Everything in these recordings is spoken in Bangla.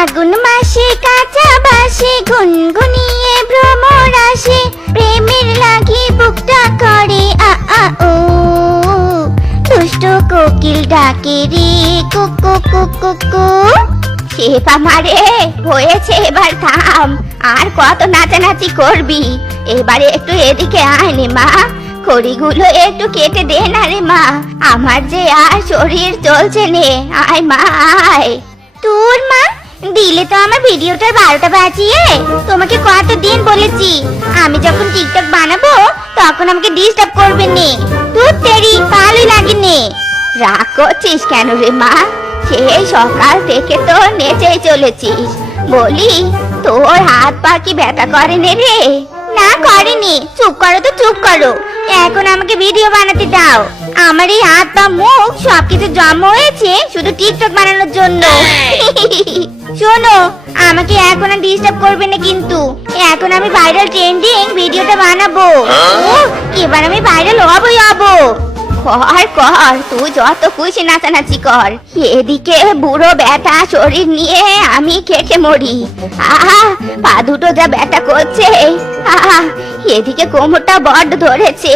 ফাগুন মাসে কাঁচা বাসে গুনগুনিয়ে ভ্রমর আসে, প্রেমের লাগি বুকটা করে আ আ ও, দুষ্ট কোকিল ডাকে রে কুকু কুকু কু। শেফা মারে হয়েছে, এবার থাম, আর কত নাচানাচি করবি? এবারে একটু এদিকে আয় নে মা, খড়িগুলো একটু কেটে দে না রে মা, আমার যে আর শরীর চলছে নে, আয় মা আয়। তোর মা দিলে তো আমার ভিডিওটার 12টা বাজিয়ে। তোমাকে কতদিন বলেছি আমি যখন টিকটক বানাবো তখন আমাকে ডিস্টার্ব করবে নে। তোর তেরি ভালোই লাগে নে। রাগ করছিস কেন রে মা? সেই সকাল থেকে তো নেচেই চলেছিস, বলি তোর হাত পা কি ব্যথা করে নে রে? না করেনি। চুপ করো তো চুপ করো, এখন আমাকে ভিডিও বানাতে দাও। আমার এই হাত পা মুখ সবকিছু জমা হয়েছে শুধু টিকটক বানানোর জন্য। শোনো, আমাকে এখন আর ডিস্টার্ব করবে না কিন্তু, এখন আমি ভাইরাল ট্রেন্ডিং ভিডিওটা বানাবো। এবার আমি ভাইরাল হবই হব। কর কর, তুই যত খুশি নাচানাচি কর, এদিকে বুড়ো ব্যথা শরীর নিয়ে আমি খেটে মরি। আহা, পা দুটো যা ব্যথা করছে, আহা, এদিকে কোমরটা বড্ড ধরেছে।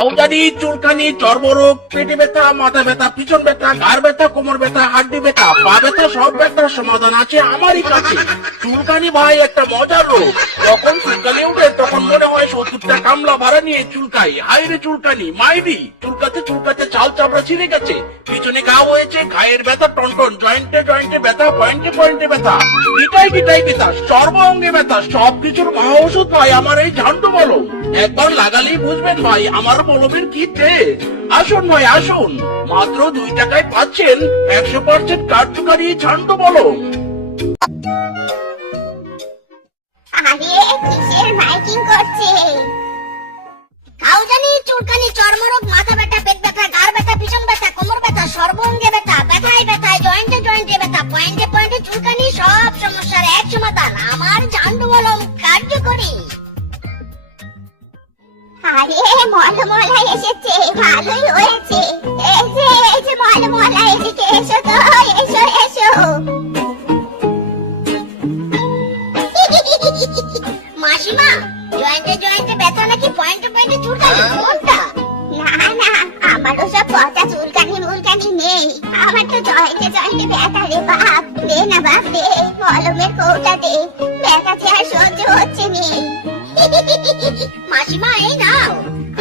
হাউজানি, চুলকানি, চর্মরোগ, পেটে ব্যথা, মাথা ব্যথা, পিছন ব্যথা, ঘাড় ব্যথা, কোমর ব্যথা, হাড্ডি ব্যথা, পা ব্যথা, সব ব্যথার সমাধান আছে আমারই কাছে। চুলকানি ভাই একটা মজার রোগ, যখন চুলকানি উঠে তখন মনে হয় 70টা কামলা ভাড়া নিয়ে চুলকাই। হাই রে চুলকানি, মাইরি চুলকাতে চুলকাতে চাল চাপড়া ছিঁড়ে গেছে, পিছনে ঘা হয়েছে, ঘায়ের ব্যথা টনটন, জয়েন্টে জয়েন্টে ব্যথা, পয়েন্টে পয়েন্টে ব্যথা, গিটাই গিটাই ব্যথা, সর্ব অঙ্গে ব্যথা, সবকিছুর মহা ওষুধ ভাই আমার এই ঝান্ডু মলম। একবার লাগালেই বুঝবেন ভাই আমার মলমের কি টেস্ট। আসুন ভাই আসুন, মাত্র 2 টাকায় পাচ্ছেন 100% কার্যকারী ঝান্ডু মলম। আরে কিসের মাইকিং করছে? হাউজানি, চুলকানি, চর্মরোগ, মাথা ব্যথা, পেট ব্যথা, ঘাড় ব্যথা, পিছন ব্যথা, কোমর ব্যথা, সর্বাঙ্গে ব্যথা, ব্যথায় ব্যথায়, জয়েন্টে জয়েন্টে ব্যথা, পয়েন্টে পয়েন্টে চুলকানি, সব সমস্যার এক সমাধান আমার ঝান্ডু মলম কার্যকরী। আরে মলমলা এসেছে, ভালোই হয়েছে। এই যে মলমলা, এদিকে এসো তো, এসো এসো। মাসিমা, জয়েন্টে জয়েন্টে ব্যথা নাকি পয়েন্টে পয়েন্টে চুলকানি কোনটা? না না, আমার ওসব পচা চুলকানি মুলকানি নেই, আমার তো জয়েন্টে জয়েন্টে ব্যথা রে বাপ। দে না বাপ দে, মলমের কৌটা দে, ব্যথা যে আর সহ্য হচ্ছে নেই। মাসিমা এই নাও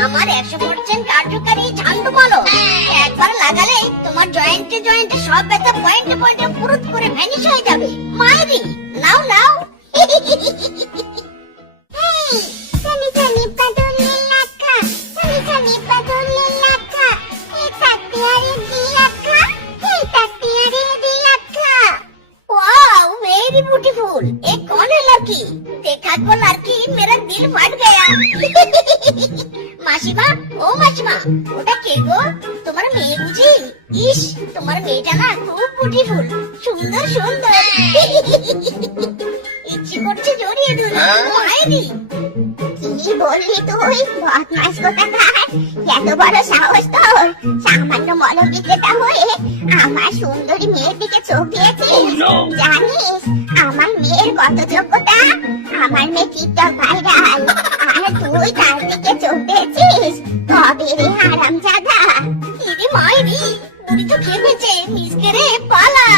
আমার 100% কার্যকারী ঝান্ডু মলম, একবার লাগালে তোমার জয়েন্টে জয়েন্টে সব ব্যথা পয়েন্টে পয়েন্টে ফুরুত করে ভ্যানিশ হয়ে যাবে। মাইরি নাও নাও। ब्यूटीफुल, एक कौन है लड़की? देखा को लड़की मेरा दिल फट गया। মাসিমা, ও মাসিমা, ওটা কে গো? তোমার মেয়ে বুঝি? ইস, তোমার মেয়েটা না খুব বিউটিফুল, সুন্দর সুন্দর। ইচ্ছে করছে জড়িয়ে ধরি। মায়েরি কি বললি তুই? বদমাস কোথাকার, এত বড় সাহস তোর! সামান্য মলম বিক্রেতা হয়ে আমার সুন্দরী মেয়ের দিকে চোখ দিয়েছিস? জানিস আমার মেয়ের কত যোগ্যতা? আমার মেয়ে টিকটক ভাইরাল, আর তুই তার দিকে চোখ দিয়েছিস? তবে রে হারামজাদা। ইরে মায়েরি, বুড়ি তো খেপেছে, মিসকে রে পালা।